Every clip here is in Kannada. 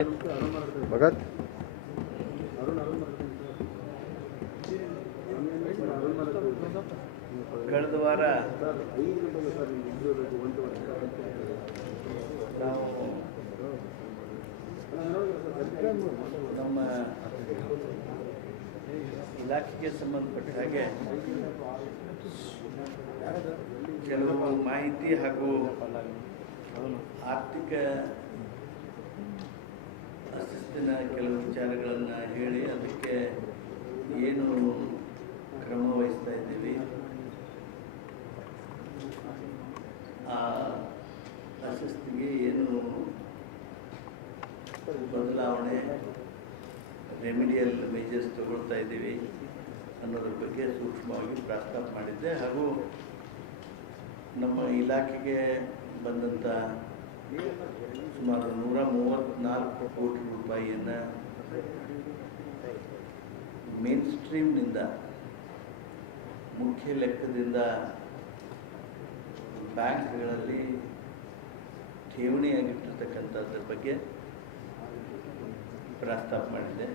ಭಗತ್ ಕಳೆದ ವಾರ ನಾವು ನಮ್ಮ ಇಲಾಖೆಗೆ ಸಂಬಂಧಪಟ್ಟ ಹಾಗೆ ಕೆಲವು ಮಾಹಿತಿ ಹಾಗೂ ಆರ್ಥಿಕ ಶಿಸ್ತಿನ ಕೆಲವು ವಿಚಾರಗಳನ್ನು ಹೇಳಿ ಅದಕ್ಕೆ ಏನು ಕ್ರಮ ವಹಿಸ್ತಾ ಇದ್ದೀವಿ, ಆ ಅಶಿಸ್ತಿಗೆ ಏನು ಬದಲಾವಣೆ ರೆಮಿಡಿಯಲ್ ಮೇಜರ್ಸ್ ತಗೊಳ್ತಾ ಇದ್ದೀವಿ ಅನ್ನೋದ್ರ ಬಗ್ಗೆ ಸೂಕ್ಷ್ಮವಾಗಿ ಪ್ರಸ್ತಾಪ ಮಾಡಿದ್ದೆ. ಹಾಗೂ ನಮ್ಮ ಇಲಾಖೆಗೆ ಬಂದಂಥ ಸುಮಾರು 134 ಕೋಟಿ ರೂಪಾಯಿಯನ್ನು ಮೇನ್ ಸ್ಟ್ರೀಮ್ನಿಂದ ಮುಖ್ಯ ಲೆಕ್ಕದಿಂದ ಬ್ಯಾಂಕ್ಗಳಲ್ಲಿ ಠೇವಣಿಯಾಗಿಟ್ಟಿರ್ತಕ್ಕಂಥದ್ರ ಬಗ್ಗೆ ಪ್ರಸ್ತಾಪ ಮಾಡಿದ್ದೆ.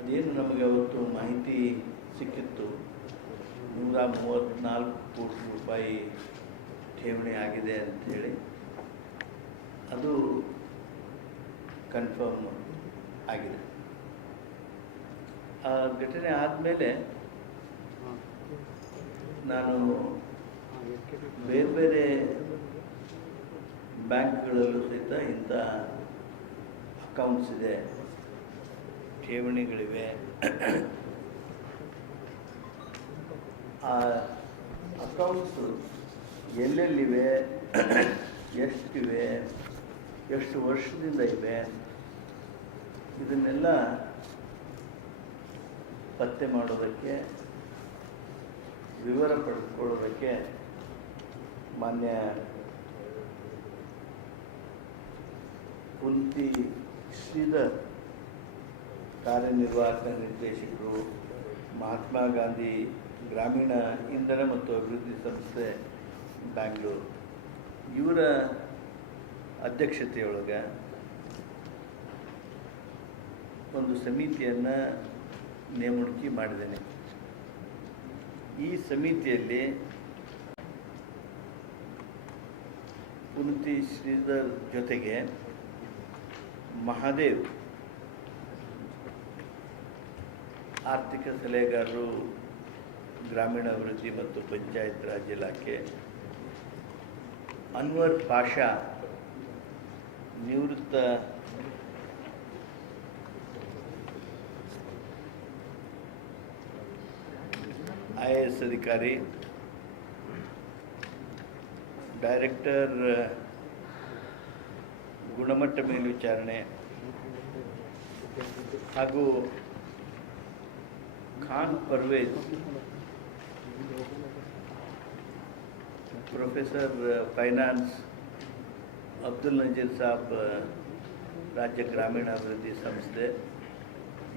ಅದೇನು ನಮಗೆ ಅವತ್ತು ಮಾಹಿತಿ ಸಿಕ್ಕಿತ್ತು, 134 ಕೋಟಿ ರೂಪಾಯಿ ಠೇವಣಿ ಆಗಿದೆ ಅಂಥೇಳಿ, ಅದು ಕನ್ಫರ್ಮ್ ಆಗಿದೆ. ಆ ಘಟನೆ ಆದಮೇಲೆ ನಾನು ಬೇರೆ ಬೇರೆ ಬ್ಯಾಂಕ್ಗಳಲ್ಲೂ ಸಹಿತ ಇಂಥ ಅಕೌಂಟ್ಸ್ ಇದೆ, ಠೇವಣಿಗಳಿವೆ, ಆ ಅಕೌಂಟ್ಸು ಎಲ್ಲೆಲ್ಲಿವೆ, ಎಷ್ಟಿವೆ, ಎಷ್ಟು ವರ್ಷದಿಂದ ಇವೆ, ಇದನ್ನೆಲ್ಲ ಪತ್ತೆ ಮಾಡೋದಕ್ಕೆ, ವಿವರ ಪಡೆದುಕೊಳ್ಳೋದಕ್ಕೆ ಮಾನ್ಯ ಕುಂತಿ ಶ್ರೀಧರ್ ಕಾರ್ಯನಿರ್ವಾಹಕ ನಿರ್ದೇಶಕರು, ಮಹಾತ್ಮ ಗಾಂಧಿ ಗ್ರಾಮೀಣ ಇಂಧನ ಮತ್ತು ಅಭಿವೃದ್ಧಿ ಸಂಸ್ಥೆ ಬ್ಯಾಂಗ್ಳೂರು, ಇವರ ಅಧ್ಯಕ್ಷತೆಯೊಳಗೆ ಒಂದು ಸಮಿತಿಯನ್ನು ನೇಮಣಿಕೆ ಮಾಡಿದ್ದೇನೆ. ಈ ಸಮಿತಿಯಲ್ಲಿ ಕುಂತಿ ಶ್ರೀಧರ್ ಜೊತೆಗೆ ಮಹಾದೇವ್ ಆರ್ಥಿಕ ಸಲಹೆಗಾರರು, ಗ್ರಾಮೀಣ ಅಭಿವೃದ್ಧಿ ಮತ್ತು ಪಂಚಾಯತ್ ರಾಜ್ ಇಲಾಖೆ, ಅನ್ವರ್ ಪಾಷಾ ನಿವೃತ್ತ IAS ಅಧಿಕಾರಿ, ಡೈರೆಕ್ಟರ್ ಗುಣಮಟ್ಟ ಮೇಲ್ವಿಚಾರಣೆ, ಹಾಗೂ ಖಾನ್ ಪರ್ವೇಜ್ ಪ್ರೊಫೆಸರ್ ಫೈನಾನ್ಸ್, ಅಬ್ದುಲ್ ನಜೀರ್ ಸಾಬ್ ರಾಜ್ಯ ಗ್ರಾಮೀಣಾಭಿವೃದ್ಧಿ ಸಂಸ್ಥೆ,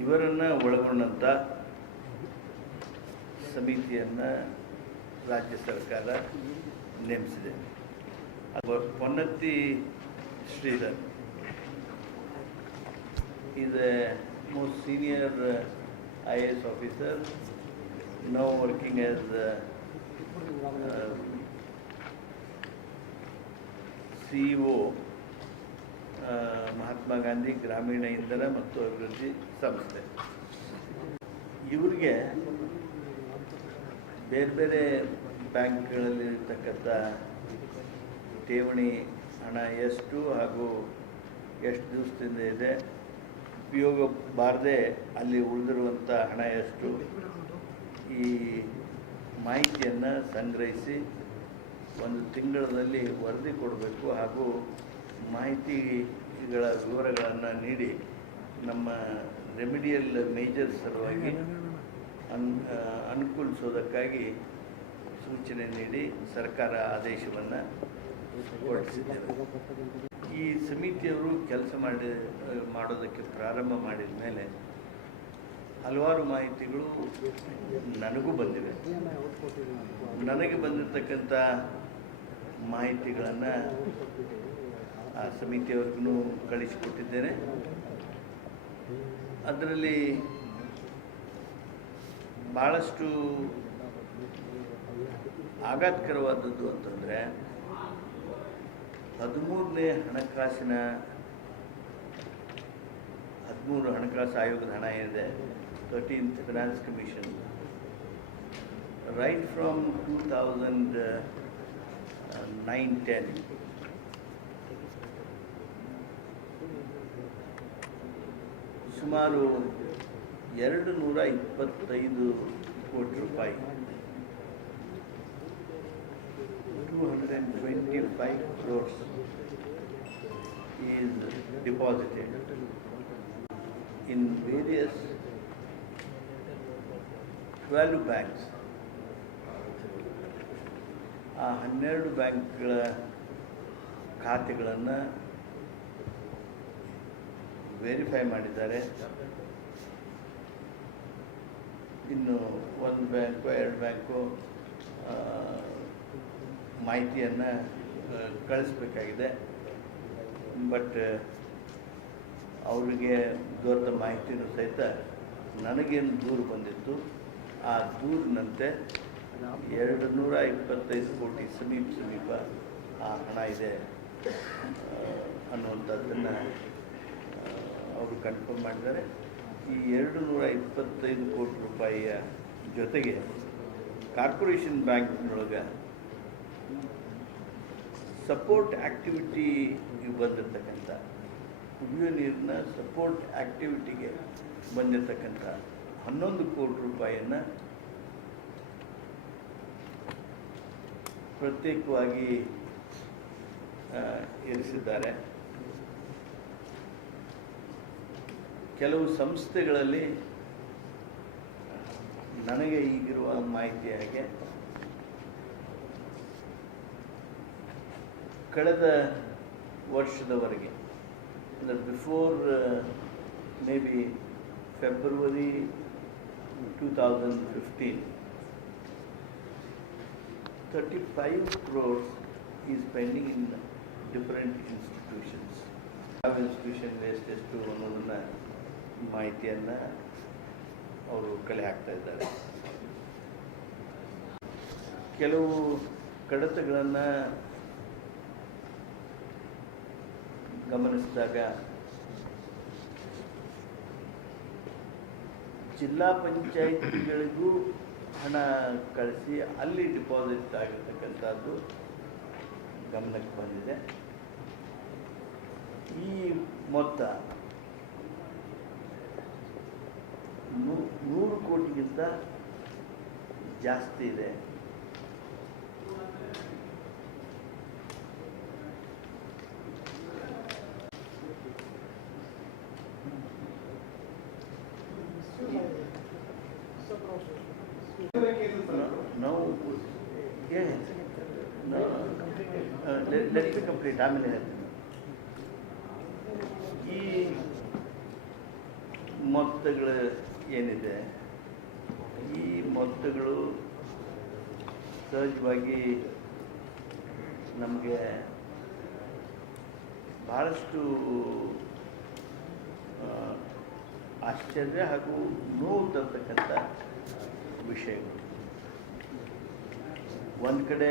ಇವರನ್ನು ಒಳಗೊಂಡಂಥ ಸಮಿತಿಯನ್ನು ರಾಜ್ಯ ಸರ್ಕಾರ ನೇಮಿಸಿದೆ. Ponnathi Sridhar is a most senior IAS officer, now working as CEO Mahatma Gandhi ಗ್ರಾಮೀಣ ಇಂಧನ ಮತ್ತು ಅಭಿವೃದ್ಧಿ ಸಂಸ್ಥೆ. ಇವರಿಗೆ ಬೇರೆ ಬೇರೆ ಬ್ಯಾಂಕ್ಗಳಲ್ಲಿರ್ತಕ್ಕಂಥ ಠೇವಣಿ ಹಣ ಎಷ್ಟು ಹಾಗೂ ಎಷ್ಟು ದಿವಸದಿಂದ ಇದೆ, ಉಪಯೋಗ ಬಾರದೆ ಅಲ್ಲಿ ಉಳಿದಿರುವಂಥ ಹಣ ಎಷ್ಟು, ಈ ಮಾಹಿತಿಯನ್ನು ಸಂಗ್ರಹಿಸಿ ಒಂದು ತಿಂಗಳಲ್ಲಿ ವರದಿ ಕೊಡಬೇಕು. ಹಾಗೂ ಮಾಹಿತಿಗಳ ವಿವರಗಳನ್ನು ನೀಡಿ ನಮ್ಮ ರೆಮಿಡಿಯಲ್ ಮೇಜರ್ ಸಲುವಾಗಿ ಅನುಕೂಲಿಸೋದಕ್ಕಾಗಿ ಸೂಚನೆ ನೀಡಿ ಸರ್ಕಾರ ಆದೇಶವನ್ನು ಹೊರಡಿಸಿದ್ದೇವೆ. ಈ ಸಮಿತಿಯವರು ಕೆಲಸ ಮಾಡೋದಕ್ಕೆ ಪ್ರಾರಂಭ ಮಾಡಿದ ಮೇಲೆ ಹಲವಾರು ಮಾಹಿತಿಗಳು ನನಗೂ ಬಂದಿವೆ. ನನಗೆ ಬಂದಿರತಕ್ಕಂಥ ಮಾಹಿತಿಗಳನ್ನು ಆ ಸಮಿತಿಯವ್ರಿಗೂ ಕಳಿಸಿಕೊಟ್ಟಿದ್ದೇನೆ. ಅದರಲ್ಲಿ ಭಾಳಷ್ಟು ಆಘಾತಕರವಾದದ್ದು ಅಂತಂದರೆ 13ನೇ ಹಣಕಾಸು ಆಯೋಗದ ಹಣ ಏನಿದೆ, 13th finance commission, right from 2009-10 ಸುಮಾರು 225 ಕೋಟಿ ರೂಪಾಯಿ, 225 crores is deposited in various 12 banks. ಆ 12 ಬ್ಯಾಂಕ್ಗಳ ಖಾತೆಗಳನ್ನು ವೆರಿಫೈ ಮಾಡಿದ್ದಾರೆ. ಇನ್ನು 1 ಬ್ಯಾಂಕು 2 ಬ್ಯಾಂಕು ಮಾಹಿತಿಯನ್ನು ಕಳಿಸ್ಬೇಕಾಗಿದೆ. ಬಟ್ ಅವರಿಗೆ ದೊರೆತ ಮಾಹಿತಿನೂ ಸಹಿತ ನನಗೇನು ದೂರು ಬಂದಿತ್ತು, ಆ ದೂರಿನಂತೆ 225 ಕೋಟಿ ಸಮೀಪ ಆ ಹಣ ಇದೆ ಅನ್ನುವಂಥದ್ದನ್ನು ಅವರು ಕನ್ಫರ್ಮ್ ಮಾಡಿದ್ದಾರೆ. ಈ 225 ಕೋಟಿ ರೂಪಾಯಿಯ ಜೊತೆಗೆ ಕಾರ್ಪೊರೇಷನ್ ಬ್ಯಾಂಕ್ನೊಳಗೆ ಸಪೋರ್ಟ್ ಆ್ಯಕ್ಟಿವಿಟಿ ಬಂದಿರತಕ್ಕಂಥ, ಕುಡಿಯುವ ನೀರಿನ ಸಪೋರ್ಟ್ ಆ್ಯಕ್ಟಿವಿಟಿಗೆ ಬಂದಿರತಕ್ಕಂಥ 11 ಕೋಟಿ ರೂಪಾಯಿಯನ್ನು ಪ್ರತ್ಯೇಕವಾಗಿ ಇರಿಸಿದ್ದಾರೆ. ಕೆಲವು ಸಂಸ್ಥೆಗಳಲ್ಲಿ ನನಗೆ ಈಗಿರುವ ಮಾಹಿತಿ ಹಾಗೆ ಕಳೆದ ವರ್ಷದವರೆಗೆ, ಅಂದರೆ before may be February 2015, 35 crores is pending in different institutions. ಯಾವ ಇನ್ಸ್ಟಿಟ್ಯೂಷನ್ ವೇಸ್ಟ್ ಎಷ್ಟು ಅನ್ನೋದನ್ನು ಮಾಹಿತಿಯನ್ನು ಅವರು ಕಲೆ ಹಾಕ್ತಾ ಇದ್ದಾರೆ. ಕೆಲವು ಕಡತಗಳನ್ನು ಗಮನಿಸಿದಾಗ ಜಿಲ್ಲಾ ಪಂಚಾಯಿತಿಗಳಿಗೂ ಹಣ ಕಳಿಸಿ ಅಲ್ಲಿ ಡಿಪಾಸಿಟ್ ಆಗಿರ್ತಕ್ಕಂಥದ್ದು ಗಮನಕ್ಕೆ ಬಂದಿದೆ. ಈ ಮೊತ್ತ 100 ಕೋಟಿಗಿಂತ ಜಾಸ್ತಿ ಇದೆ. Let me complete. ಆಮೇಲೆ ಈ ಮೊತ್ತಗಳು ಏನಿದೆ, ಈ ಮೊತ್ತಗಳು ಸಹಜವಾಗಿ ನಮಗೆ ಭಾಳಷ್ಟು ಆಶ್ಚರ್ಯ ಹಾಗೂ ನೋವು ತರ್ತಕ್ಕಂಥ ವಿಷಯಗಳು. ಒಂದು ಕಡೆ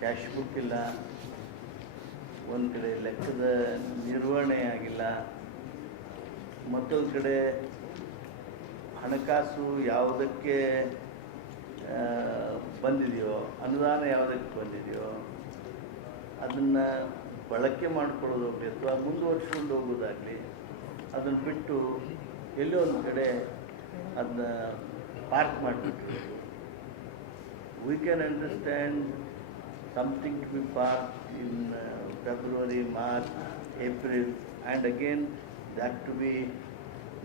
ಕ್ಯಾಶ್ ಬುಕ್ ಇಲ್ಲ, ಒಂದು ಕಡೆ ಲೆಕ್ಕದ ನಿರ್ವಹಣೆ ಆಗಿಲ್ಲ, ಮತ್ತೊಂದು ಕಡೆ ಹಣಕಾಸು ಯಾವುದಕ್ಕೆ ಬಂದಿದೆಯೋ, ಅನುದಾನ ಯಾವುದಕ್ಕೆ ಬಂದಿದೆಯೋ ಅದನ್ನು ಬಳಕೆ ಮಾಡಿಕೊಳ್ಳೋದಾಗಲಿ ಅಥವಾ ಮುಂದುವರ್ಸ್ಕೊಂಡು ಹೋಗೋದಾಗಲಿ, ಅದನ್ನು ಬಿಟ್ಟು ಎಲ್ಲೋ ಒಂದು ಕಡೆ ಅದನ್ನ ಪಾರ್ಕ್ ಮಾಡಿಬಿಟ್ರು. We can understand something to be parked in February, March, April, and again that to be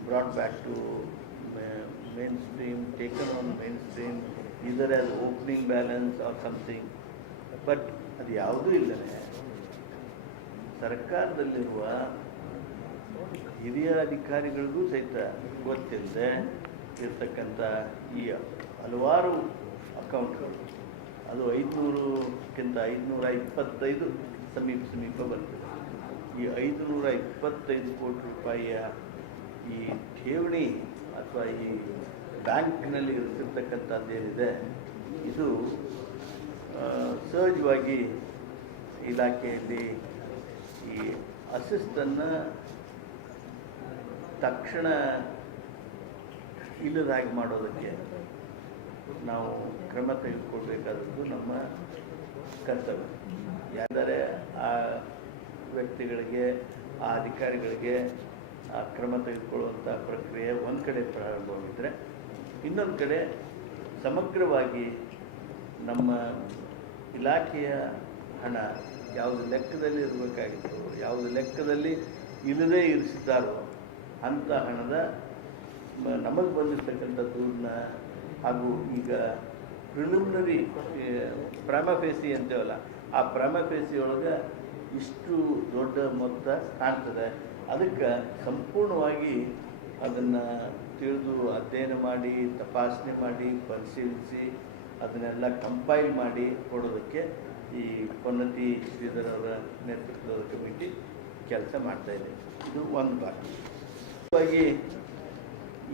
brought back to mainstream, taken on mainstream, either as opening balance or something. But ಅದು ಯಾವುದೂ ಇಲ್ಲದೆ ಸರ್ಕಾರದಲ್ಲಿರುವ ಹಿರಿಯ ಅಧಿಕಾರಿಗಳಿಗೂ ಸಹಿತ ಗೊತ್ತಿಲ್ಲದೆ ಇರ್ತಕ್ಕಂಥ ಈ ಹಲವಾರು ಅಕೌಂಟ್ಗಳು, ಅದು 500ಕ್ಕಿಂತ 525 ಸಮೀಪ ಬರ್ತದೆ. ಈ 525 ಕೋಟಿ ರೂಪಾಯಿಯ ಈ ಠೇವಣಿ ಅಥವಾ ಈ ಬ್ಯಾಂಕ್ನಲ್ಲಿ ಇರ್ತಿರ್ತಕ್ಕಂಥದ್ದೇನಿದೆ ಇದು ಸಹಜವಾಗಿ ಇಲಾಖೆಯಲ್ಲಿ ಈ ಅಸಿಸ್ತನ್ನು ತಕ್ಷಣ ಇಲ್ಲದಾಗಿ ಮಾಡೋದಕ್ಕೆ ನಾವು ಕ್ರಮ ತೆಗೆದುಕೊಳ್ಬೇಕಾದದ್ದು ನಮ್ಮ ಕರ್ತವ್ಯ. ಯಾಕಂದರೆ ಆ ವ್ಯಕ್ತಿಗಳಿಗೆ, ಆ ಅಧಿಕಾರಿಗಳಿಗೆ ಆ ಕ್ರಮ ತೆಗೆದುಕೊಳ್ಳುವಂಥ ಪ್ರಕ್ರಿಯೆ ಒಂದು ಕಡೆ ಪ್ರಾರಂಭವಾಗಿದ್ದರೆ, ಇನ್ನೊಂದು ಕಡೆ ಸಮಗ್ರವಾಗಿ ನಮ್ಮ ಇಲಾಖೆಯ ಹಣ ಯಾವುದು ಲೆಕ್ಕದಲ್ಲಿ ಇರಬೇಕಾಗಿತ್ತು, ಯಾವುದು ಲೆಕ್ಕದಲ್ಲಿ ಇಲ್ಲದೇ ಇರಿಸಿದ್ದಾರೋ ಅಂಥ ಹಣದ ನಮಗೆ ಬಂದಿರ್ತಕ್ಕಂಥ ದೂರನ್ನ ಹಾಗೂ ಈಗ ಪ್ರಿಲಿಮಿನರಿ ಪ್ರಾಮಫೇಸಿ ಅಂತೇವಲ್ಲ, ಆ ಪ್ರಾಮಫೇಸಿ ಒಳಗೆ ಇಷ್ಟು ದೊಡ್ಡ ಮೊತ್ತ ಕಾಣ್ತದೆ. ಅದಕ್ಕೆ ಸಂಪೂರ್ಣವಾಗಿ ಅದನ್ನು ತಿಳಿದು ಅಧ್ಯಯನ ಮಾಡಿ, ತಪಾಸಣೆ ಮಾಡಿ, ಪರಿಶೀಲಿಸಿ ಅದನ್ನೆಲ್ಲ ಕಂಪೈಲ್ ಮಾಡಿ ಕೊಡೋದಕ್ಕೆ ಈ ಪೊನ್ನತಿ ಶ್ರೀಧರ್ ಅವರ ನೇತೃತ್ವದ ಕಮಿಟಿ ಕೆಲಸ ಮಾಡ್ತಾಯಿದೆ. ಇದು ಒಂದು ಭಾಗವಾಗಿ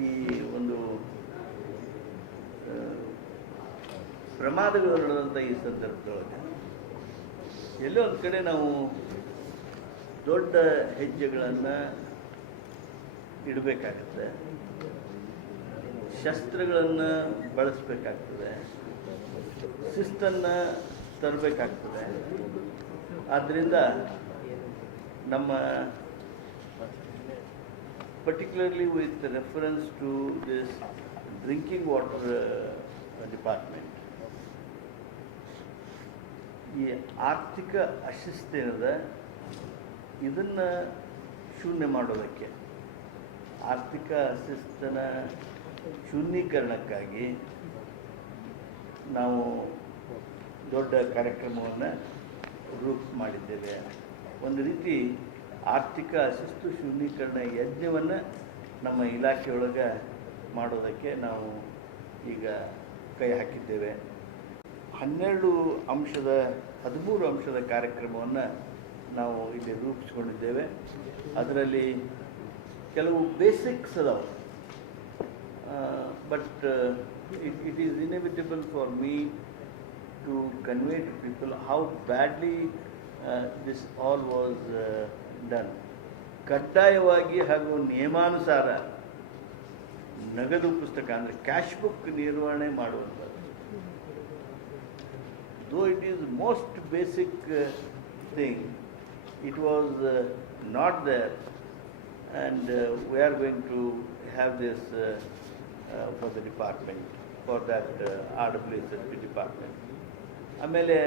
ಈ ಒಂದು ಪ್ರಮಾದಗಳು ನಡೆದಂಥ ಈ ಸಂದರ್ಭದೊಳಗೆ ಎಲ್ಲೋ ಒಂದು ಕಡೆ ನಾವು ದೊಡ್ಡ ಹೆಜ್ಜೆಗಳನ್ನು ಇಡಬೇಕಾಗತ್ತೆ, ಶಸ್ತ್ರಗಳನ್ನು ಬಳಸಬೇಕಾಗ್ತದೆ, ಶಿಸ್ತನ್ನು ತರಬೇಕಾಗ್ತದೆ. ಆದ್ದರಿಂದ ನಮ್ಮ particularly with reference to this drinking water department, ಈ ಆರ್ಥಿಕ ಅಶಿಸ್ತೇನದ ಇದನ್ನು ಶೂನ್ಯ ಮಾಡೋದಕ್ಕೆ, ಆರ್ಥಿಕ ಅಶಿಸ್ತನ ಶೂನ್ಯೀಕರಣಕ್ಕಾಗಿ ನಾವು ದೊಡ್ಡ ಕಾರ್ಯಕ್ರಮವನ್ನು ರೂಪಿಸಿ ಮಾಡಿದ್ದೇವೆ. ಒಂದು ರೀತಿ ಆರ್ಥಿಕ ಅಶಿಸ್ತು ಶೂನ್ಯೀಕರಣ ಯಜ್ಞವನ್ನು ನಮ್ಮ ಇಲಾಖೆಯೊಳಗೆ ಮಾಡೋದಕ್ಕೆ ನಾವು ಈಗ ಕೈ ಹಾಕಿದ್ದೇವೆ. 13 ಅಂಶದ ಕಾರ್ಯಕ್ರಮವನ್ನು ನಾವು ಇಲ್ಲಿ ರೂಪಿಸ್ಕೊಂಡಿದ್ದೇವೆ. ಅದರಲ್ಲಿ ಕೆಲವು ಬೇಸಿಕ್ಸ್ ಅದಾವೆ, but it is inevitable for me to convey to people how badly this all was done. ಕಡ್ಡಾಯವಾಗಿ ಹಾಗೂ ನಿಯಮಾನುಸಾರ ನಗದು ಪುಸ್ತಕ ಅಂದರೆ ಕ್ಯಾಶ್ ಬುಕ್ ನಿರ್ವಹಣೆ ಮಾಡುವಂಥದ್ದು. Though it is most basic thing, it was not there, and we are going to have this for the department, for that RDPR department. ಆಮೇಲೆ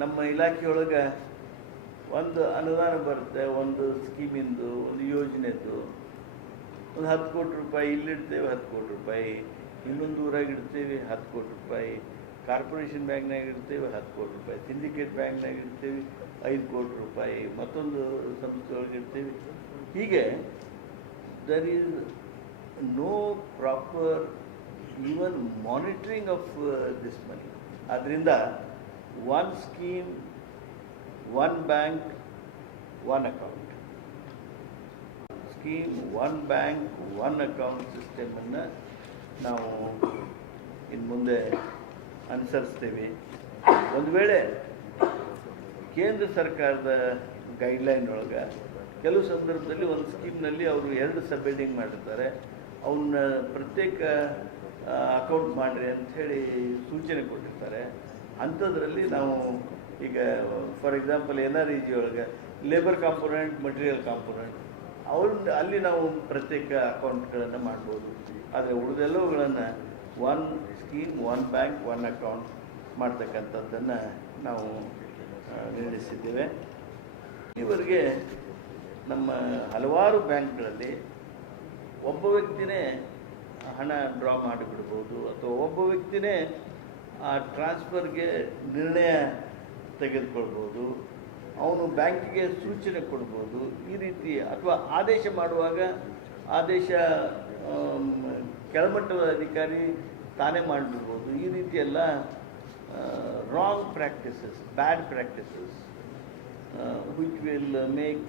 ನಮ್ಮ ಇಲಾಖೆಯೊಳಗೆ ಒಂದು ಅನುದಾನ ಬರುತ್ತೆ, ಒಂದು ಸ್ಕೀಮಿಂದು, ಒಂದು ಯೋಜನೆದ್ದು. ಒಂದು 10 ಕೋಟಿ ರೂಪಾಯಿ ಇಲ್ಲಿಡ್ತೇವೆ, 10 ಕೋಟಿ ರೂಪಾಯಿ ಇನ್ನೊಂದು ಊರಾಗ ಇಡ್ತೇವೆ, 10 ಕೋಟಿ ರೂಪಾಯಿ ಕಾರ್ಪೊರೇಷನ್ ಬ್ಯಾಂಕ್ನಾಗ ಇಡ್ತೇವೆ, 10 ಕೋಟಿ ರೂಪಾಯಿ ಸಿಂಡಿಕೇಟ್ ಬ್ಯಾಂಕ್ನಾಗ ಇಡ್ತೇವೆ, 5 ಕೋಟಿ ರೂಪಾಯಿ ಮತ್ತೊಂದು ಸಂಸ್ಥೆ ಒಳಗೆ ಇಡ್ತೇವೆ. ಹೀಗೆ there is no proper even monitoring of this money. ಆದ್ದರಿಂದ one scheme, one bank, one account, scheme, one bank, one account ಸಿಸ್ಟಮನ್ನು ನಾವು ಇನ್ನು ಮುಂದೆ ಅನುಸರಿಸ್ತೇವೆ. ಒಂದು ವೇಳೆ ಕೇಂದ್ರ ಸರ್ಕಾರದ ಗೈಡ್ಲೈನ್ ಒಳಗೆ ಕೆಲವು ಸಂದರ್ಭದಲ್ಲಿ ಒಂದು ಸ್ಕೀಮ್ನಲ್ಲಿ ಅವರು 2 ಸಬ್ ಬಿಲ್ಡಿಂಗ್ ಮಾಡಿರ್ತಾರೆ, ಅವನ್ನ ಪ್ರತ್ಯೇಕ ಅಕೌಂಟ್ ಮಾಡಿರಿ ಅಂಥೇಳಿ ಸೂಚನೆ ಕೊಟ್ಟಿರ್ತಾರೆ. ಅಂಥದ್ರಲ್ಲಿ ನಾವು ಈಗ ಫಾರ್ ಎಕ್ಸಾಂಪಲ್ NREG ಒಳಗೆ ಲೇಬರ್ ಕಾಂಪೋನೆಂಟ್, ಮಟೀರಿಯಲ್ ಕಾಂಪೋನೆಂಟ್ ಅಲ್ಲಿ ನಾವು ಪ್ರತ್ಯೇಕ ಅಕೌಂಟ್ಗಳನ್ನು ಮಾಡ್ಬೋದು. ಆದರೆ ಉಳಿದೆಲ್ಲವುಗಳನ್ನು one scheme, one bank, one account ಮಾಡ್ತಕ್ಕಂಥದ್ದನ್ನು ನಾವು ನಿರ್ಣಯಿಸಿದ್ದೇವೆ. ಈವರೆಗೆ ನಮ್ಮ ಹಲವಾರು ಬ್ಯಾಂಕ್ಗಳಲ್ಲಿ ಒಬ್ಬ ವ್ಯಕ್ತಿನೇ ಹಣ ಡ್ರಾ ಮಾಡಿಬಿಡ್ಬೋದು, ಅಥವಾ ಒಬ್ಬ ವ್ಯಕ್ತಿನೇ ಆ ಟ್ರಾನ್ಸ್ಫರ್ಗೆ ನಿರ್ಣಯ ತೆಗೆದುಕೊಳ್ಬೋದು, ಅವನು ಬ್ಯಾಂಕಿಗೆ ಸೂಚನೆ ಕೊಡ್ಬೋದು. ಈ ರೀತಿ ಅಥವಾ ಆದೇಶ ಮಾಡುವಾಗ ಆದೇಶ ಕೆಳಮಟ್ಟದ ಅಧಿಕಾರಿ ತಾನೇ ಮಾಡಿಬಿಡ್ಬೋದು. ಈ ರೀತಿಯೆಲ್ಲ wrong practices, bad practices which will make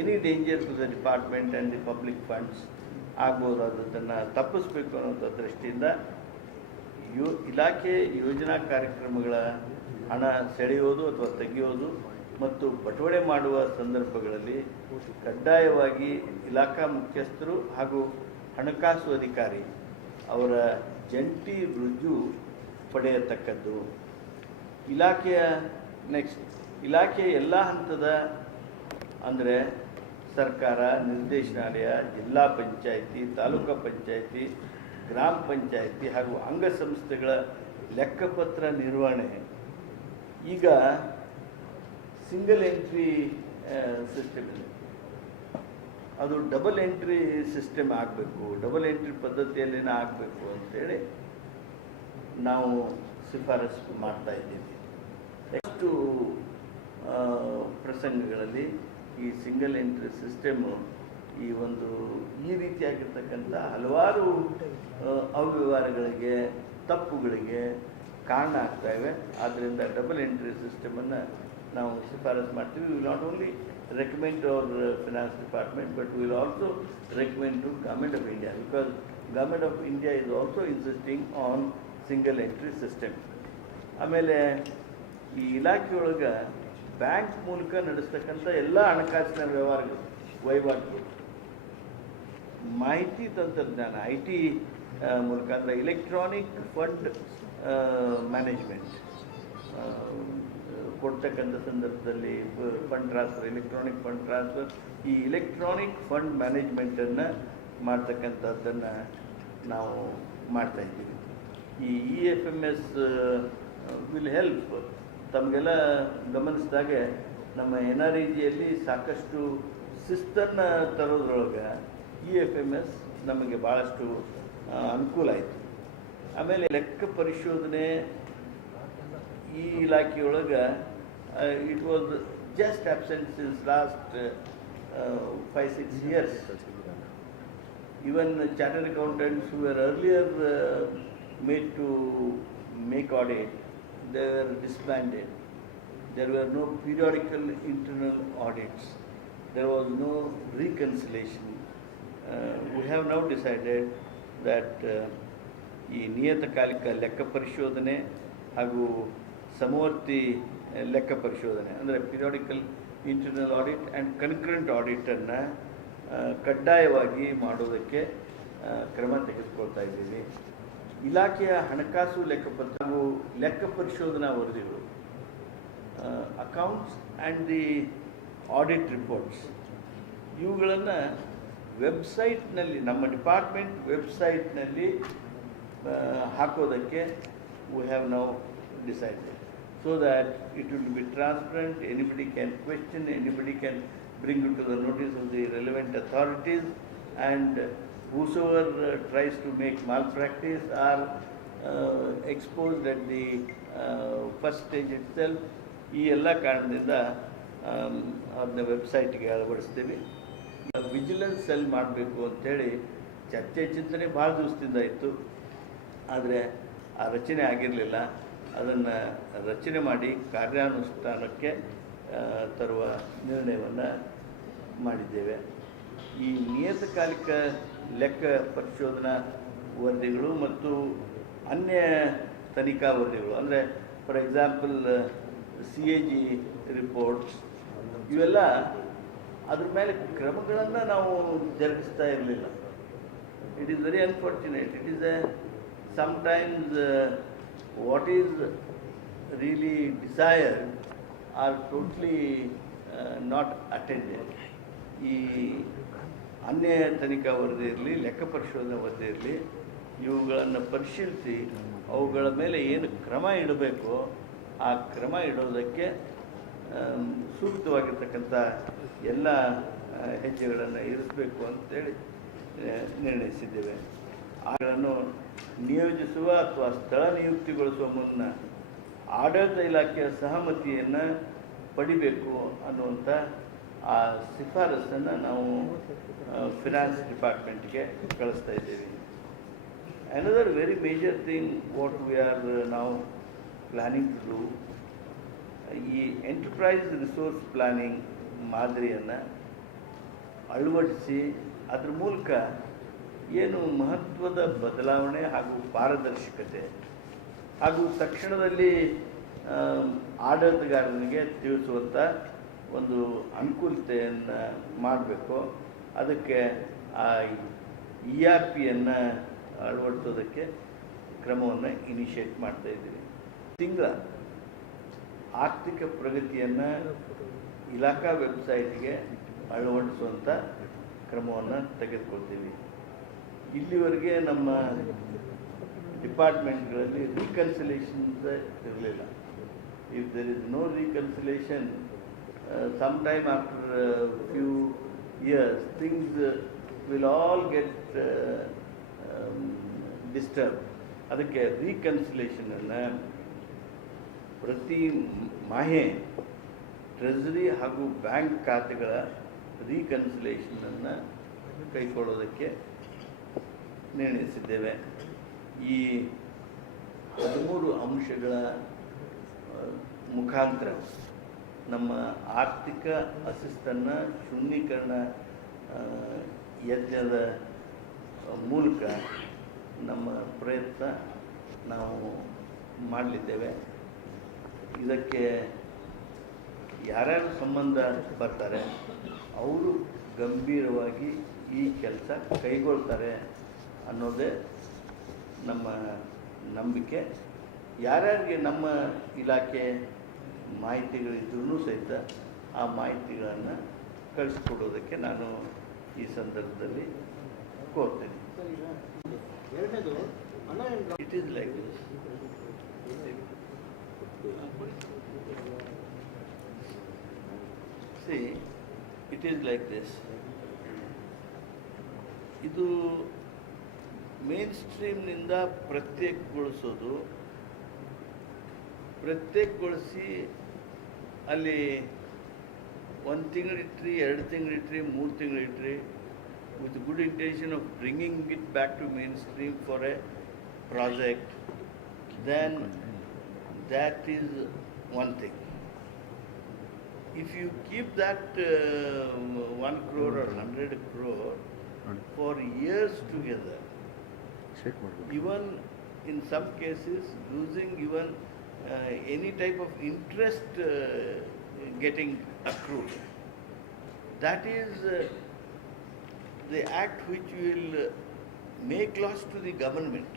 any danger to the department and the public funds ಆಗ್ಬೋದಾದದನ್ನು ತಪ್ಪಿಸಬೇಕು ಅನ್ನೋಂಥ ದೃಷ್ಟಿಯಿಂದ ಇಲಾಖೆ ಯೋಜನಾ ಕಾರ್ಯಕ್ರಮಗಳ ಹಣ ಸೆಳೆಯೋದು ಅಥವಾ ತೆಗೆಯೋದು ಮತ್ತು ಬಟವಾಡೆ ಮಾಡುವ ಸಂದರ್ಭಗಳಲ್ಲಿ ಕಡ್ಡಾಯವಾಗಿ ಇಲಾಖಾ ಮುಖ್ಯಸ್ಥರು ಹಾಗೂ ಹಣಕಾಸು ಅಧಿಕಾರಿ ಅವರ ಜಂಟಿ ರುಜು ಪಡೆಯತಕ್ಕದ್ದು. ಇಲಾಖೆಯ ಎಲ್ಲ ಹಂತದ ಅಂದರೆ ಸರ್ಕಾರ, ನಿರ್ದೇಶನಾಲಯ, ಜಿಲ್ಲಾ ಪಂಚಾಯಿತಿ, ತಾಲೂಕು ಪಂಚಾಯಿತಿ, ಗ್ರಾಮ ಪಂಚಾಯಿತಿ ಹಾಗೂ ಅಂಗಸಂಸ್ಥೆಗಳ ಲೆಕ್ಕಪತ್ರ ನಿರ್ವಹಣೆ ಈಗ ಸಿಂಗಲ್ ಎಂಟ್ರಿ ಸಿಸ್ಟಮ್ ಇದೆ. ಅದು ಡಬಲ್ ಎಂಟ್ರಿ ಸಿಸ್ಟಮ್ ಆಗಬೇಕು, ಡಬಲ್ ಎಂಟ್ರಿ ಪದ್ಧತಿಯಲ್ಲೇನೇ ಆಗಬೇಕು ಅಂತೇಳಿ ನಾವು ಶಿಫಾರಸು ಮಾಡ್ತಾ ಇದ್ದೀವಿ. ನೆಕ್ಸ್ಟು ಪ್ರಸಂಗಗಳಲ್ಲಿ ಈ ಸಿಂಗಲ್ ಎಂಟ್ರಿ ಸಿಸ್ಟಮು ಈ ರೀತಿಯಾಗಿರ್ತಕ್ಕಂಥ ಹಲವಾರು ಅವ್ಯವಹಾರಗಳಿಗೆ, ತಪ್ಪುಗಳಿಗೆ ಕಾರಣ ಆಗ್ತಾ ಇವೆ. ಆದ್ದರಿಂದ ಡಬಲ್ ಎಂಟ್ರಿ ಸಿಸ್ಟಮನ್ನು ನಾವು ಶಿಫಾರಸು ಮಾಡ್ತೀವಿ. We will not only recommend our finance department, but we will also recommend to government of India, because government of India is also insisting on single entry system. ಆಮೇಲೆ ಈ ಇಲಾಖೆಯೊಳಗೆ ಬ್ಯಾಂಕ್ ಮೂಲಕ ನಡೆಸ್ತಕ್ಕಂಥ ಎಲ್ಲ ಹಣಕಾಸಿನ ವಹಿವಾಟುಗಳು ಮಾಹಿತಿ ತಂತ್ರಜ್ಞಾನ IT ಮೂಲಕ ಅಂದರೆ ಎಲೆಕ್ಟ್ರಾನಿಕ್ ಫಂಡ್ ಮ್ಯಾನೇಜ್ಮೆಂಟ್ ಕೊಡ್ತಕ್ಕಂಥ ಸಂದರ್ಭದಲ್ಲಿ ಎಲೆಕ್ಟ್ರಾನಿಕ್ ಫಂಡ್ ಟ್ರಾನ್ಸ್ಫರ್, ಈ ಎಲೆಕ್ಟ್ರಾನಿಕ್ ಫಂಡ್ ಮ್ಯಾನೇಜ್ಮೆಂಟನ್ನು ಮಾಡ್ತಕ್ಕಂಥದ್ದನ್ನು ನಾವು ಮಾಡ್ತಾಯಿದ್ದೀವಿ. ಈ EFMS ವಿಲ್ ಹೆಲ್ಪ್. ತಮಗೆಲ್ಲ ಗಮನಿಸಿದಾಗೆ ನಮ್ಮ NREGಯಲ್ಲಿ ಸಾಕಷ್ಟು ಶಿಸ್ತನ್ನು ತರೋದ್ರೊಳಗೆ EFMS ನಮಗೆ ಭಾಳಷ್ಟು ಅನುಕೂಲ ಆಯಿತು. ಆಮೇಲೆ ಲೆಕ್ಕ ಪರಿಶೋಧನೆ ಈ ಇಲಾಖೆಯೊಳಗೆ it was just absent since last 5-6 years. Even chartered accountants who were earlier made to make audit, they were disbanded. There were no periodical internal audits. There was no reconciliation. We have now decided that ಈ ನಿಯತಕಾಲಿಕ ಲೆಕ್ಕ ಪರಿಶೋಧನೆ ಹಾಗೂ ಸಮವರ್ತಿ ಲೆಕ್ಕ ಪರಿಶೋಧನೆ ಅಂದರೆ periodical internal audit and concurrent ಆಡಿಟನ್ನು ಕಡ್ಡಾಯವಾಗಿ ಮಾಡೋದಕ್ಕೆ ಕ್ರಮ ತೆಗೆದುಕೊಳ್ತಾ ಇದ್ದೀವಿ. ಇಲಾಖೆಯ ಹಣಕಾಸು ಲೆಕ್ಕಪತ್ರ ಹಾಗೂ ಲೆಕ್ಕ ಪರಿಶೋಧನಾ ವರದಿಗಳು, accounts and the audit reports, ಇವುಗಳನ್ನು ವೆಬ್ಸೈಟ್ನಲ್ಲಿ, ನಮ್ಮ ಡಿಪಾರ್ಟ್ಮೆಂಟ್ ವೆಬ್ಸೈಟ್ನಲ್ಲಿ ಹಾಕೋದಕ್ಕೆ we have now decided, so that it will be transparent. Anybody can question, anybody can bring it to the notice of the relevant authorities, and whosoever tries to make malpractice are exposed at the first stage itself. ಈ ಎಲ್ಲ ಕಾರಣದಿಂದ ಅದನ್ನ ವೆಬ್ಸೈಟ್ಗೆ ಅಳವಡಿಸ್ತೀವಿ. ವಿಜಿಲೆನ್ಸ್ ಸೆಲ್ ಮಾಡಬೇಕು ಅಂಥೇಳಿ ಚರ್ಚೆ ಚಿಂತನೆ ಭಾಳ ದಿವಸದಿಂದ ಇತ್ತು, ಆದರೆ ಆ ರಚನೆ ಆಗಿರಲಿಲ್ಲ. ಅದನ್ನು ರಚನೆ ಮಾಡಿ ಕಾರ್ಯಾನುಷ್ಠಾನಕ್ಕೆ ತರುವ ನಿರ್ಣಯವನ್ನು ಮಾಡಿದ್ದೇವೆ. ಈ ನಿಯತಕಾಲಿಕ ಲೆಕ್ಕ ಪರಿಶೋಧನಾ ವರದಿಗಳು ಮತ್ತು ಅನ್ಯ ತನಿಖಾ ವರದಿಗಳು ಅಂದರೆ ಫಾರ್ ಎಕ್ಸಾಂಪಲ್ CAG ರಿಪೋರ್ಟ್ಸ್, ಇವೆಲ್ಲ ಅದ್ರ ಮೇಲೆ ಕ್ರಮಗಳನ್ನು ನಾವು ಜರುಗಿಸ್ತಾ ಇರಲಿಲ್ಲ. It is very unfortunate. It is sometimes what is really desired are totally not attended. ಈ ಅನ್ಯ ತನಿಖಾ ವರದಿ ಇರಲಿ, ಲೆಕ್ಕ ಪರಿಶೋಧನಾ ವರದಿ ಇರಲಿ, ಇವುಗಳನ್ನು ಪರಿಶೀಲಿಸಿ ಅವುಗಳ ಮೇಲೆ ಏನು ಕ್ರಮ ಇಡಬೇಕೋ ಆ ಕ್ರಮ ಇಡೋದಕ್ಕೆ ಸೂಕ್ತವಾಗಿರ್ತಕ್ಕಂಥ ಎಲ್ಲ ಹೆಜ್ಜೆಗಳನ್ನು ಇರಿಸಬೇಕು ಅಂತೇಳಿ ನಿರ್ಣಯಿಸಿದ್ದೇವೆ. ಅವುಗಳನ್ನು ನಿಯೋಜಿಸುವ ಅಥವಾ ಸ್ಥಳ ನಿಯುಕ್ತಿಗೊಳಿಸುವ ಮುನ್ನ ಆಡಳಿತ ಇಲಾಖೆಯ ಸಹಮತಿಯನ್ನು ಪಡಿಬೇಕು ಅನ್ನುವಂಥ ಆ ಶಿಫಾರಸನ್ನು ನಾವು ಫಿನಾನ್ಸ್ ಡಿಪಾರ್ಟ್ಮೆಂಟ್ಗೆ ಕಳಿಸ್ತಾ ಇದ್ದೀವಿ. Another very major thing what we are now planning to do ಈ ಎಂಟರ್ಪ್ರೈಸ್ ರಿಸೋರ್ಸ್ ಪ್ಲಾನಿಂಗ್ ಮಾದರಿಯನ್ನು ಅಳವಡಿಸಿ ಅದರ ಮೂಲಕ ಏನು ಮಹತ್ವದ ಬದಲಾವಣೆ ಹಾಗೂ ಪಾರದರ್ಶಕತೆ ಹಾಗೂ ತಕ್ಷಣದಲ್ಲಿ ಆಡಳಿತಗಾರನಿಗೆ ತಿಳಿಸುವಂಥ ಒಂದು ಅನುಕೂಲತೆಯನ್ನು ಮಾಡಬೇಕು. ಅದಕ್ಕೆ ಆ ERPಯನ್ನು ಅಳವಡಿಸೋದಕ್ಕೆ ಕ್ರಮವನ್ನು ಇನಿಷಿಯೇಟ್ ಮಾಡ್ತಾ ಇದ್ದೀವಿ. ತಿಂಗಳ ಆರ್ಥಿಕ ಪ್ರಗತಿಯನ್ನು ಇಲಾಖಾ ವೆಬ್ಸೈಟ್ಗೆ ಅಳವಡಿಸುವಂಥ ಕ್ರಮವನ್ನು ತೆಗೆದುಕೊಳ್ತೀವಿ. ಇಲ್ಲಿವರೆಗೆ ನಮ್ಮ ಡಿಪಾರ್ಟ್ಮೆಂಟ್ಗಳಲ್ಲಿ ರೀಕನ್ಸಿಲೇಷನ್ಸ್ ಇರಲಿಲ್ಲ. If there is no reconciliation, sometime after a few years things will all get disturbed. ಅದಕ್ಕೆ ರೀಕನ್ಸಿಲೇಷನನ್ನು ಪ್ರತಿ ಮಾಹೆ ಟ್ರೆಜರಿ ಹಾಗೂ ಬ್ಯಾಂಕ್ ಖಾತೆಗಳ ರೀಕನ್ಸಿಲೇಷನನ್ನು ಕೈಗೊಳ್ಳೋದಕ್ಕೆ ನಿರ್ಣಯಿಸಿದ್ದೇವೆ. ಈ 13 ಅಂಶಗಳ ಮುಖಾಂತರ ನಮ್ಮ ಆರ್ಥಿಕ ಅಶಿಸ್ತನ್ನು ಶೂನ್ಯೀಕರಣ ಯಜ್ಞದ ಮೂಲಕ ನಮ್ಮ ಪ್ರಯತ್ನ ನಾವು ಮಾಡಲಿದ್ದೇವೆ. ಇದಕ್ಕೆ ಯಾರ್ಯಾರು ಸಂಬಂಧ ಬರ್ತಾರೆ ಅವರು ಗಂಭೀರವಾಗಿ ಈ ಕೆಲಸ ಕೈಗೊಳ್ತಾರೆ ಅನ್ನೋದೇ ನಮ್ಮ ನಂಬಿಕೆ. ಯಾರ್ಯಾರಿಗೆ ನಮ್ಮ ಇಲಾಖೆ ಮಾಹಿತಿಗಳಿದ್ರೂ ಸಹಿತ ಆ ಮಾಹಿತಿಗಳನ್ನು ಕಳಿಸ್ಕೊಡೋದಕ್ಕೆ ನಾನು ಈ ಸಂದರ್ಭದಲ್ಲಿ ಕೋರ್ತೇನೆ. It is like this. See, it is like this. ಇದು ಮೇನ್ ಸ್ಟ್ರೀಮ್ನಿಂದ ಪ್ರತ್ಯೇಕಗೊಳಿಸಿ ಅಲ್ಲಿ 1 ತಿಂಗಳಿಟ್ರಿ, 2 ತಿಂಗಳಿಟ್ರಿ, 3 ತಿಂಗಳಿಟ್ರಿ, with good intention of bringing it back to mainstream for a project, then that is one thing. If you keep that 1 crore or 100 crore for years together, even in some cases using even any type of interest getting accrued, that is the act which will make loss to the government.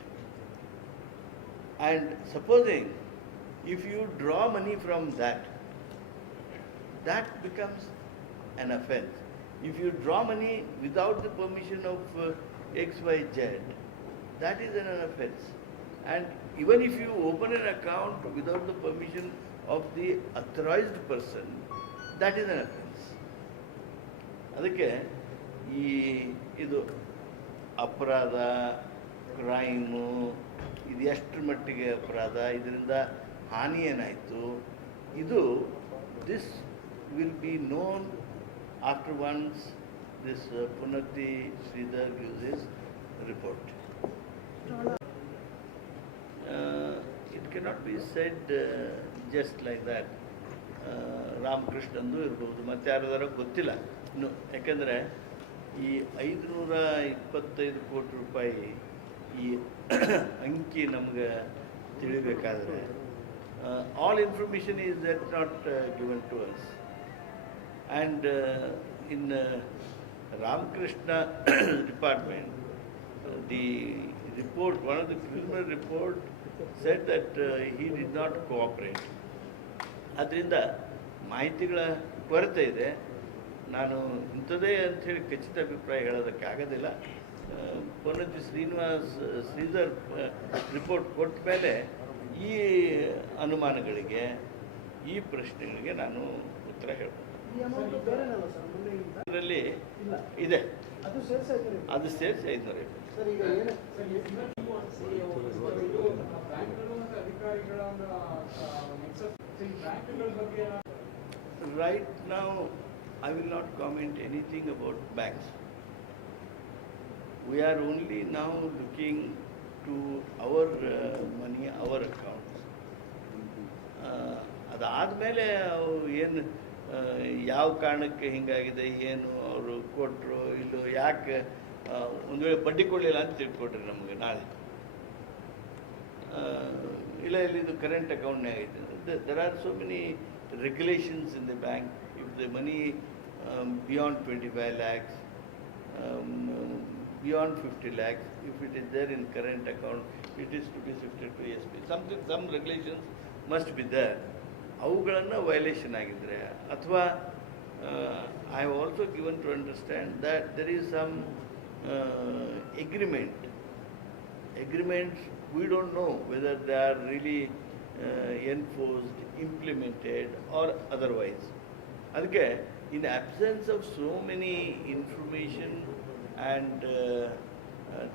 And supposing if you draw money from that, that becomes an offence. If you draw money without the permission of XYZ, that is an offence. And even if you open an account without the permission of the authorized person, that is an offence. ಅದಕ್ಕೆ ಇದು ಅಪರಾಧ, ಕ್ರೈಮು, ಇದು ಎಷ್ಟರ ಮಟ್ಟಿಗೆ ಅಪರಾಧ, ಇದರಿಂದ ಹಾನಿ ಏನಾಯಿತು, ಇದು this will be known after once this Punathi Sridhar gives his report. It cannot be said just like that. ರಾಮಕೃಷ್ಣಂದು ಇರ್ಬೋದು, ಮತ್ತು ಯಾರ್ದಾರ ಗೊತ್ತಿಲ್ಲ ಇನ್ನು. ಯಾಕೆಂದರೆ ಈ 525 ಕೋಟಿ ರೂಪಾಯಿ ಈ ಅಂಕಿ ನಮ್ಗೆ ತಿಳಿಬೇಕಾದ್ರೆ all information is that not given to us. And in Ramakrishna department, the report, one of the preliminary report said that he did not cooperate. ಅದರಿಂದ ಮಾಹಿತಿಗಳ ಕೊರತೆ ಇದೆ. ನಾನು ಇಂಥದ್ದೇ ಅಂಥೇಳಿ ಖಚಿತ ಅಭಿಪ್ರಾಯ ಹೇಳೋದಕ್ಕೆ ಆಗೋದಿಲ್ಲ. ಪುನತಿ ಶ್ರೀಧರ್ ರಿಪೋರ್ಟ್ ಕೊಟ್ಟ ಮೇಲೆ ಈ ಅನುಮಾನಗಳಿಗೆ, ಈ ಪ್ರಶ್ನೆಗಳಿಗೆ ನಾನು ಉತ್ತರ ಹೇಳ್ಬೋದು. ಅದರಲ್ಲಿ ಇದೆ, ಅದು ಸೇರಿಸಿ 550. Right now, I will not comment anything about banks. We are only now looking to our money, our accounts. ಅದಾದಮೇಲೆ ಏನು ಯಾವ ಕಾರಣಕ್ಕೆ ಹಿಂಗಾಗಿದೆ, ಏನು ಅವರು ಕೊಟ್ಟರು ಇಲ್ಲೋ, ಯಾಕೆ ಒಂದು ವೇಳೆ ಬಡ್ಡಿ ಕೊಡಲಿಲ್ಲ ಅಂತ ತಿಳ್ಕೊಟ್ರಿ ನಮಗೆ ನಾಳೆ, ಇಲ್ಲ ಇಲ್ಲಿ ಇದು ಕರೆಂಟ್ ಅಕೌಂಟ್ನೇ ಆಗೈತೆ. There are so many regulations in the bank. If the money beyond 25 lakhs, beyond 50 lakhs, if it is there in current account, it is to be shifted to ESP. Some regulations must be there. ಅವುಗಳನ್ನು ವೈಲೇಷನ್ ಆಗಿದ್ರೆ ಅಥವಾ I have also given to understand that there is some agreements we don't know whether they are really enforced, implemented or otherwise. Adike in absence of so many information and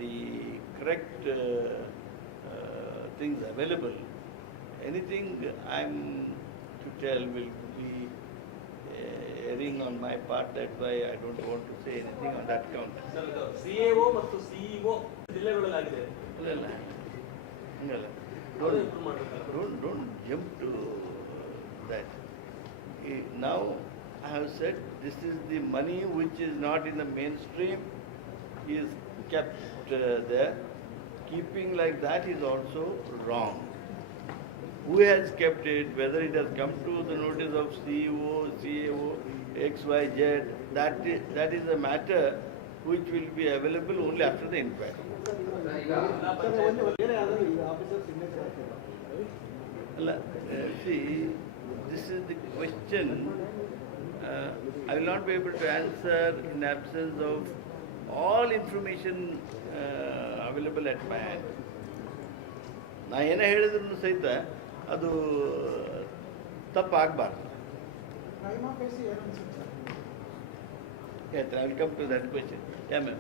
the correct things available, anything I'm to tell will be erring on my part. That's why I don't want to say anything on that count. CAO ಮತ್ತು CEO ಜಿಲ್ಲೆಗಳಾಗಿದೆ. ಇಲ್ಲ ಹಂಗಲ್ಲ. Don't jump to that. Now I have said this is the money which is not in the mainstream is kept there. Keeping like that is also wrong. Who has kept it, whether it has come to the notice of CEO, CAO, XYZ, that is a matter which will be available only after the inquiry. See, this is the question I will not be able to answer in absence of all information available at my hand. ನಾ ಏನೇ ಹೇಳಿದ್ರು ಸಹಿತ ಅದು ತಪ್ಪಾಗಬಾರ್ದು. Yes, I will come to that question. Yeah, ma'am.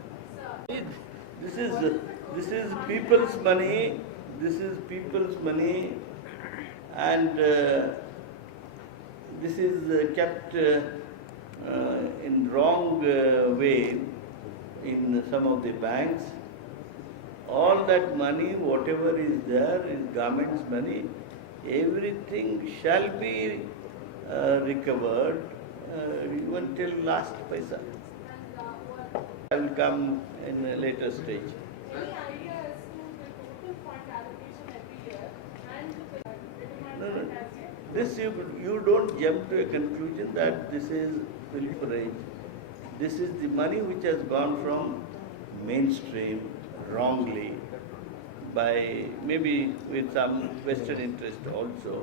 This is people's money. This is people's money, and this is kept in wrong way in some of the banks. All that money, whatever is there, is government's money. Everything shall be recovered, even till last paisa. I will come in a later stage. Any idea as to the total fund allocation every year and the No. This you don't jump to a conclusion that this is pilferage. This is the money which has gone from mainstream wrongly by maybe with some vested interest also.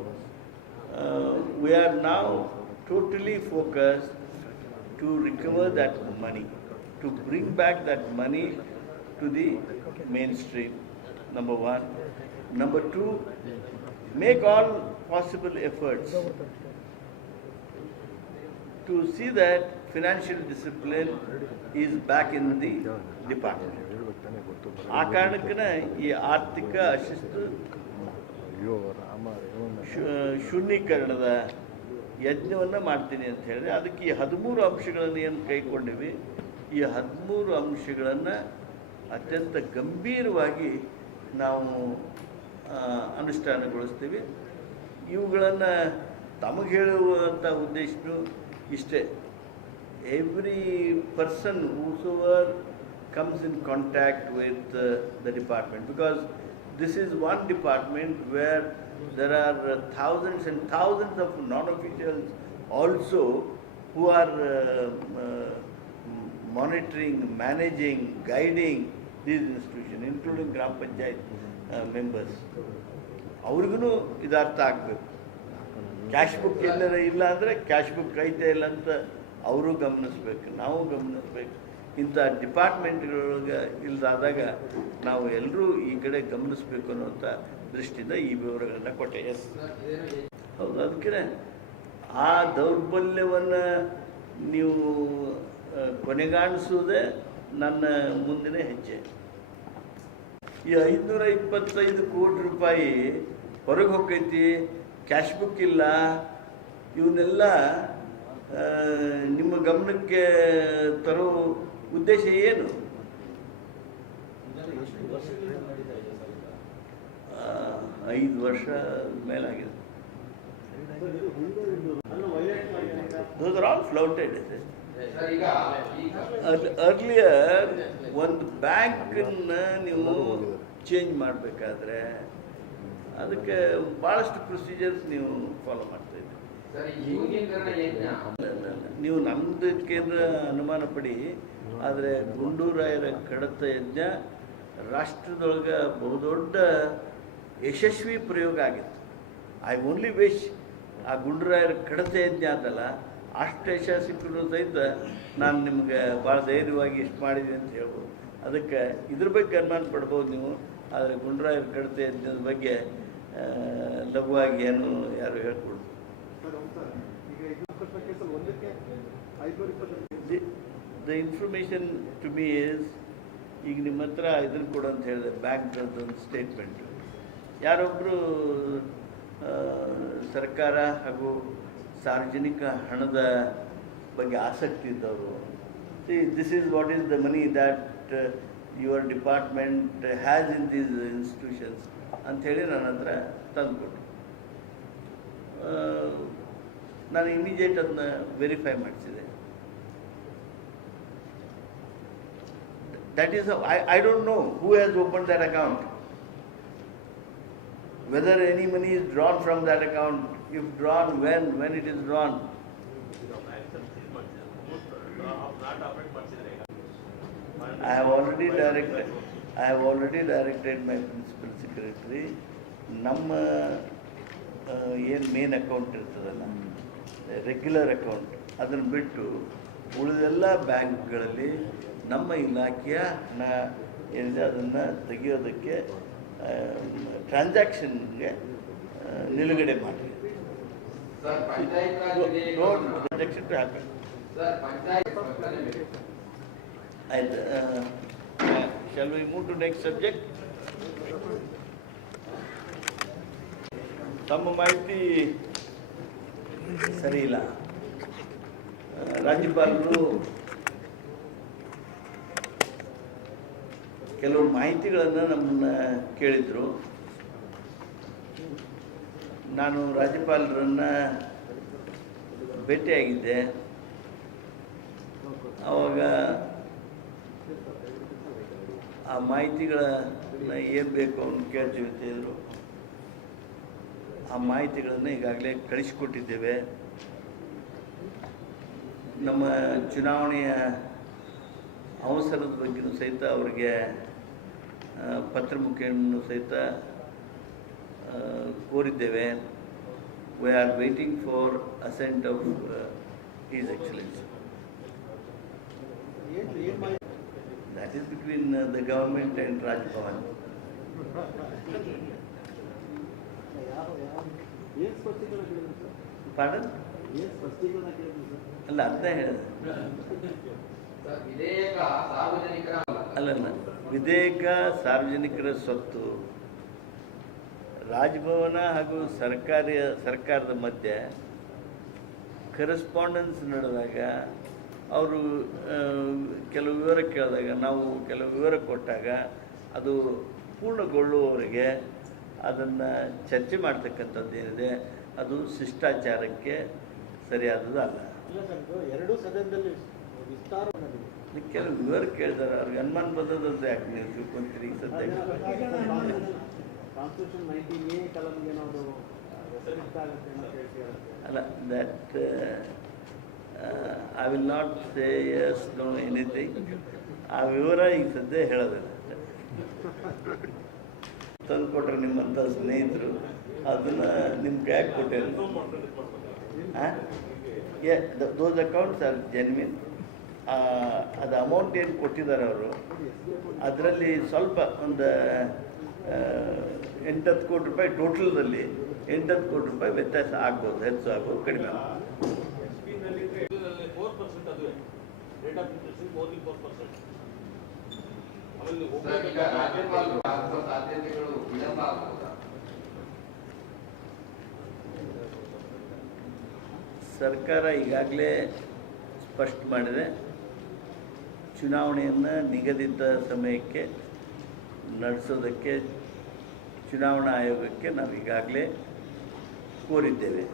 We are now totally focused to recover that money, to bring back that money to the mainstream, number one. Number two, make all possible efforts to see that financial discipline is back in the department. ಆ ಕಾರಣಕ್ಕೇ ಈ ಆರ್ಥಿಕ ಅಶಿಸ್ತು ಶೂನ್ಯೀಕರಣದ ಯಜ್ಞವನ್ನು ಮಾಡ್ತೀನಿ ಅಂತ ಹೇಳಿದ್ರೆ ಅದಕ್ಕೆ ಈ 13 ಅಂಶಗಳನ್ನು ಏನು ಕೈಗೊಂಡಿವಿ, ಈ 13 ಅಂಶಗಳನ್ನು ಅತ್ಯಂತ ಗಂಭೀರವಾಗಿ ನಾವು ಅನುಷ್ಠಾನಗೊಳಿಸ್ತೀವಿ. ಇವುಗಳನ್ನು ತಮಗೆ ಹೇಳುವಂಥ ಉದ್ದೇಶನೂ ಇಷ್ಟೇ. Every person whosoever comes in contact with the department, because this is one department where there are thousands and thousands of non-officials also who are monitoring, managing, guiding these institutions, including Gram Panchayat members. ಅವ್ರಿಗೂ ಇದು ಅರ್ಥ ಆಗಬೇಕು. ಕ್ಯಾಶ್ ಬುಕ್ ಎಲ್ಲರ ಇಲ್ಲ ಅಂದರೆ ಕ್ಯಾಶ್ ಬುಕ್ ಐತೆ ಇಲ್ಲ ಅಂತ ಅವರು ಗಮನಿಸ್ಬೇಕು, ನಾವು ಗಮನಿಸ್ಬೇಕು. ಇಂಥ ಡಿಪಾರ್ಟ್ಮೆಂಟ್ಗಳೊಳಗೆ ಇಲ್ಲದಾದಾಗ ನಾವು ಎಲ್ಲರೂ ಈ ಕಡೆ ಗಮನಿಸಬೇಕು ಅನ್ನೋಂಥ ದೃಷ್ಟಿಯಿಂದ ಈ ವಿವರಗಳನ್ನು ಕೊಟ್ಟೆ. ಎಸ್ ಹೌದು, ಅದಕ್ಕೆ ಆ ದೌರ್ಬಲ್ಯವನ್ನು ನೀವು ಕೊನೆಗಾಣಿಸೋದೇ ನನ್ನ ಮುಂದಿನ ಹೆಜ್ಜೆ. ಈ 525 ಕೋಟಿ ರೂಪಾಯಿ ಹೊರಗೆ ಹೋಗೈತಿ, ಕ್ಯಾಶ್ ಬುಕ್ ಇಲ್ಲ, ಇವನ್ನೆಲ್ಲ ನಿಮ್ಮ ಗಮನಕ್ಕೆ ತರೋ ಉದ್ದೇಶ ಏನು? 5 ವರ್ಷ ಮೇಲಾಗಿದೆ. Those are all flouted. Earlier, ಒಂದು ಬ್ಯಾಂಕನ್ನ ನೀವು ಚೇಂಜ್ ಮಾಡಬೇಕಾದ್ರೆ ಅದಕ್ಕೆ ಭಾಳಷ್ಟು ಪ್ರೊಸೀಜರ್ಸ್ ನೀವು ಫಾಲೋ ಮಾಡ್ತಾ ಇದ್ದೀರಿ. ನೀವು ನಮ್ಮದಕ್ಕೇಂದ್ರ ಅನುಮಾನ ಪಡಿ, ಆದರೆ ಗುಂಡೂರಾಯರ ಕಡತ ಯಜ್ಞ ರಾಷ್ಟ್ರದೊಳಗೆ ಬಹುದೊಡ್ಡ ಯಶಸ್ವಿ ಪ್ರಯೋಗ ಆಗಿತ್ತು. ಐ ಓನ್ಲಿ ವಿಶ್ ಆ ಗುಂಡೂರಾಯರ ಕಡತ ಯಜ್ಞ ಅಂತಲ್ಲ ಅಷ್ಟು ಯಶಸ್ವಿಗಳು ಸಹಿತ ನಾನು ನಿಮ್ಗೆ ಭಾಳ ಧೈರ್ಯವಾಗಿ ಇಷ್ಟು ಮಾಡಿದ್ದೀನಿ ಅಂತ ಹೇಳ್ಬೋದು. ಅದಕ್ಕೆ ಇದ್ರ ಬಗ್ಗೆ ಅನುಮಾನ ಪಡ್ಬೋದು ನೀವು, ಆದರೆ ಗುಂಡೂರಾಯರ ಕಡತ ಯಜ್ಞದ ಬಗ್ಗೆ ಲಘುವಾಗಿ ಏನು ಯಾರು ಹೇಳ್ಕೊಡ್ಬೋದು. The information to me is, ಈಗ ನಿಮ್ಮ ಹತ್ರ ಇದನ್ನು ಕೊಡು ಅಂತ ಹೇಳಿದೆ, ಬ್ಯಾಂಕ್ದೊಂದು ಸ್ಟೇಟ್ಮೆಂಟು. ಯಾರೊಬ್ಬರು ಸರ್ಕಾರ ಹಾಗೂ ಸಾರ್ವಜನಿಕ ಹಣದ ಬಗ್ಗೆ ಆಸಕ್ತಿ ಇದ್ದವರು, this is what is the money that your department has in these institutions ಅಂಥೇಳಿ ನನ್ನ ಹತ್ರ ತಂದುಕೊಟ್ಟು ನಾನು ಇಮಿಡಿಯೇಟ್ ಅದನ್ನ verify ಮಾಡಿಸಿದೆ. That is how I don't know who has opened that account, whether any money is drawn from that account, if drawn, when it is drawn. I have already directed my principal secretary, ನಮ್ಮ ಏನು ಮೇನ್ ಅಕೌಂಟ್ ಇರ್ತದಲ್ಲ, ರೆಗ್ಯುಲರ್ ಅಕೌಂಟ್, ಅದನ್ನು ಬಿಟ್ಟು ಉಳಿದೆಲ್ಲ ಬ್ಯಾಂಕ್ಗಳಲ್ಲಿ ನಮ್ಮ ಇಲಾಖೆಯ ಹಣ ಏನಿದೆ ಅದನ್ನು ತೆಗೆಯೋದಕ್ಕೆ ಟ್ರಾನ್ಸಾಕ್ಷನ್ಗೆ ನಿಲುಗಡೆ ಮಾಡಿ. Transaction to happen. ಆಯ್ತು, shall we move to next subject. ತಮ್ಮ ಮಾಹಿತಿ ಸರಿ ಇಲ್ಲ. ರಾಜ್ಯಪಾಲರು ಕೆಲವು ಮಾಹಿತಿಗಳನ್ನು ನಮ್ಮನ್ನು ಕೇಳಿದರು. ನಾನು ರಾಜ್ಯಪಾಲರನ್ನು ಭೇಟಿಯಾಗಿದ್ದೆ. ಆವಾಗ ಆ ಮಾಹಿತಿಗಳನ್ನ ಏನು ಬೇಕು ಅವನು ಕೇಳ್ತೀವಿ ಅಂತ ಹೇಳಿದರು. ಆ ಮಾಹಿತಿಗಳನ್ನು ಈಗಾಗಲೇ ಕಳಿಸಿಕೊಟ್ಟಿದ್ದೇವೆ. ನಮ್ಮ ಚುನಾವಣೆಯ ಅವಸರದ ಬಗ್ಗೆಯೂ ಸಹಿತ ಅವರಿಗೆ ಪತ್ರಮುಖೆಯನ್ನು ಸಹಿತ ಕೋರಿದ್ದೇವೆ. We are waiting for assent of his excellency. That is between the government and Raj Bhavan. Pardon? ಅಲ್ಲ, ಅದನ್ನೇ ಹೇಳಿದೆ. ಅಲ್ಲಲ್ಲ, ವಿಧೇಯಕ ಸಾರ್ವಜನಿಕರ ಸ್ವತ್ತು. ರಾಜಭವನ ಹಾಗೂ ಸರ್ಕಾರದ ಮಧ್ಯೆ ಕರೆಸ್ಪಾಂಡೆನ್ಸ್ ನಡೆದಾಗ ಅವರು ಕೆಲವು ವಿವರ ಕೇಳಿದಾಗ ನಾವು ಕೆಲವು ವಿವರ ಕೊಟ್ಟಾಗ ಅದು ಪೂರ್ಣಗೊಳ್ಳುವವರೆಗೆ ಅದನ್ನು ಚರ್ಚೆ ಮಾಡ್ತಕ್ಕಂಥದ್ದು ಏನಿದೆ ಅದು ಶಿಷ್ಟಾಚಾರಕ್ಕೆ ಸರಿಯಾದದ್ದು ಅಲ್ಲ. ಎರಡೂ ಸದನದಲ್ಲಿ ವಿಸ್ತಾರ ಕೆಲವು ವಿವರ ಕೇಳಿದಾರೆ, ಅವ್ರಿಗೆ ಅನುಮಾನ ಬಂದದ್ದು ಯಾಕೆ ನೀವು ತಿಳ್ಕೊಂತೀರಿ ಈ ಸದ್ಯ? ಕಾನ್ಸ್ಟಿಟ್ಯೂಷನ್ 19A ಕಲಂಗೆ ನಾವು ಅಲ್ಲ, that I will not say yes no anything. ಆ ವಿವರ ಈಗ ಸದ್ಯ ಹೇಳೋದಿಲ್ಲ. ತಂದು ಕೊಟ್ಟರೆ ನಿಮ್ಮಂಥ ಸ್ನೇಹಿತರು ಅದನ್ನು ನಿಮ್ಮ ಕೈಯಾಗಿ ಕೊಟ್ಟೇನೆ. ದೋಸ್ ಅಕೌಂಟ್ಸ್ ಆರ್ ಜೆನ್ವಿನ್. ಅದು ಅಮೌಂಟ್ ಏನು ಕೊಟ್ಟಿದ್ದಾರೆ ಅವರು, ಅದರಲ್ಲಿ ಸ್ವಲ್ಪ ಒಂದು 8-10 ಕೋಟಿ ರೂಪಾಯಿ ಟೋಟಲ್ದಲ್ಲಿ 8-10 ಕೋಟಿ ರೂಪಾಯಿ ವ್ಯತ್ಯಾಸ ಆಗ್ಬೋದು, ಹೆಚ್ಚು ಆಗ್ಬೋದು, ಕಡಿಮೆ ಆಗ್ಬೋದು. ಸರ್ಕಾರ ಈಗಾಗಲೇ ಸ್ಪಷ್ಟ ಮಾಡಿದೆ, ಚುನಾವಣೆಯನ್ನು ನಿಗದಿತ ಸಮಯಕ್ಕೆ ನಡೆಸೋದಕ್ಕೆ ಚುನಾವಣಾ ಆಯೋಗಕ್ಕೆ ನಾವು ಈಗಾಗಲೇ ಕೋರಿದ್ದೇವೆ.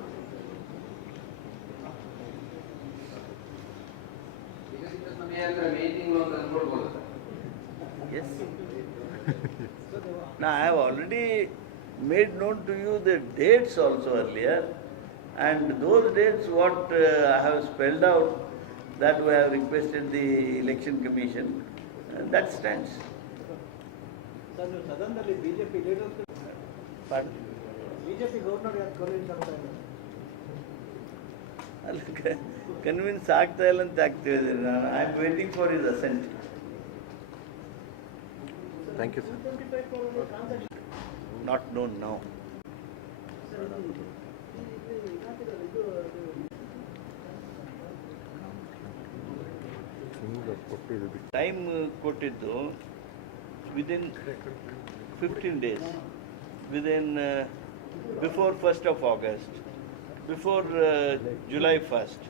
ಅಂದ್ರೆ ಮೀಟಿಂಗ್ ಅಂತ ಅನ್ಕೊಳ್ಬೋದು sir. Yes. Now, I have already made known to you the dates also earlier, and those dates what I have spelled out, that we have requested the election commission, that stands. Sir ನೀವು ಸದನದಲ್ಲಿ BJP leader Pardon? BJP governor ಯಾಕೆ ಕನ್ವಿನ್ಸ್ ಆಗ್ತಾ ಇಲ್ಲ? ಅಲ್ಲ, ಕನ್ವಿನ್ಸ್ ಆಗ್ತಾ ಇಲ್ಲ ಅಂತ ಆಗ್ತಿದೆ ನಾನು. I am waiting for his asset. Thank you, sir. Not known now. Time ಕೊಟ್ಟಿದ್ದು within 15 days, within before 1st of August, before July 1st.